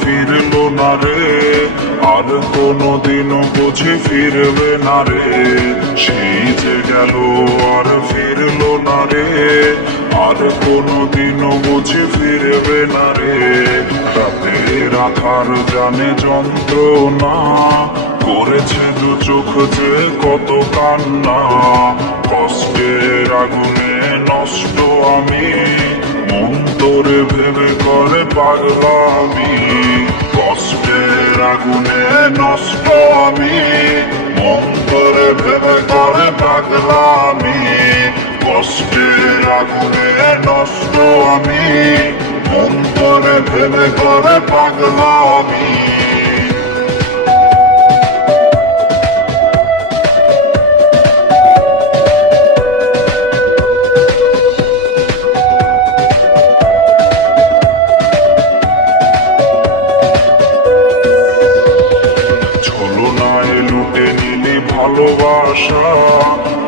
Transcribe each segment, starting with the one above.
ফিরলো না রে, আর কোনোদিনও বুঝি ফিরবে না রে। সেই যে গেল আর ফিরলো না রে, আর কোনোদিনও বুঝি ফিরবে না রে। রাতের আধার জানে যন্ত্রণা, করেছে দু চোখ যে কত কান্না। কষ্টের আগুনে নষ্ট আমি, মন তোরে ভেবে করে পাগলামি। কষ্টের আগুনে নষ্ট আমি, মন তোরে ভেবে করে পাগলামি। কষ্টের আগুনে নষ্ট আমি, মন তোরে ভেবে করে পাগলামি। লুটে নিলি ভালোবাসা,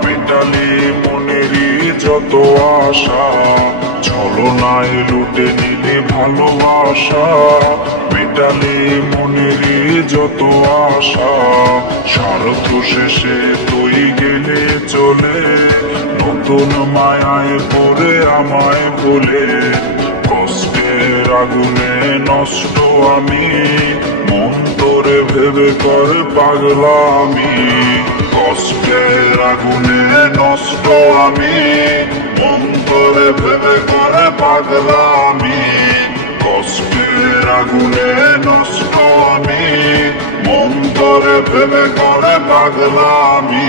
মেটালি মনেরই যত আশা। ছলনায় লুটে নিলি ভালোবাসা, মেটালি মনেরই যত আশা। স্বার্থ শেষে তুই গেলে চলে, নতুন মায়ায় পড়ে আমায় বলে। কষ্টের আগুনে নষ্ট আমি, মন তোরে ভেবে করে পাগলামি। কষ্টের আগুনে নষ্ট আমি, মন তোরে ভেবে করে পাগলামি। কষ্টের আগুনে নষ্ট আমি, মন তোরে ভেবে করে পাগলামি।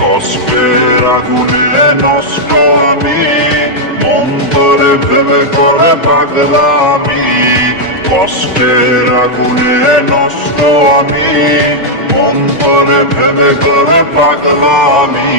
কষ্টের আগুনে নষ্ট আমি, মন তোরে ভেবে করে পাগলামি। কষ্টের আগুনে নষ্ট আমি, মন তোরে ভেবে করে পাগলামি।